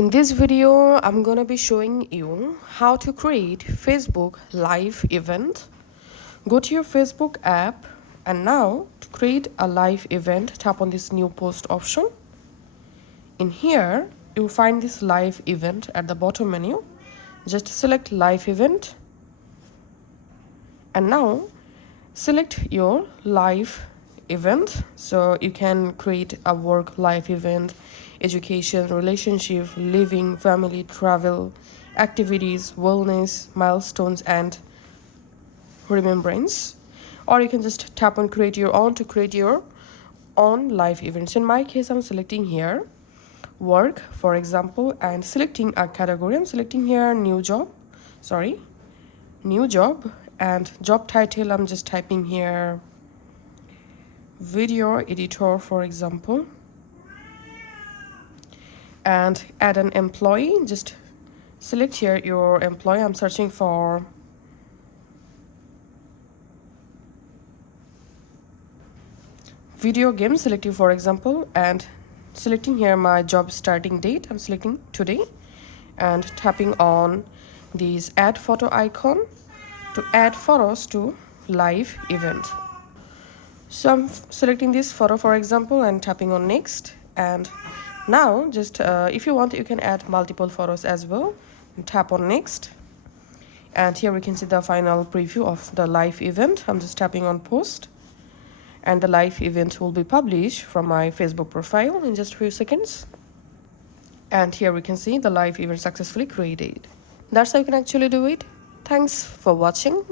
In this video, I'm gonna be showing you how to create Facebook live event. Go to your Facebook app and now to create a live event, tap on this new post option. In here, you'll find this live event at the bottom menu. Just select live event and now select your live event. So you can create a work live event, education, relationship, living, family, travel, activities, wellness, milestones, and remembrance. Or you can just tap on create your own to create your own live events. In my case, I'm selecting here work, for example, and selecting a category. I'm selecting here new job, and job title. I'm just typing here video editor, for example, and add an employee. Just select here your employee. I'm searching for video game, selecting for example, and selecting here my job starting date. I'm selecting today and tapping on this add photo icon to add photos to live event. So I'm selecting this photo, for example, and tapping on next. And now just if you want, you can add multiple photos as well and tap on next. And here we can see the final preview of the live event. I'm just tapping on post and the live event will be published from my Facebook profile in just a few seconds. And here we can see the live event successfully created. That's how you can actually do it. Thanks for watching.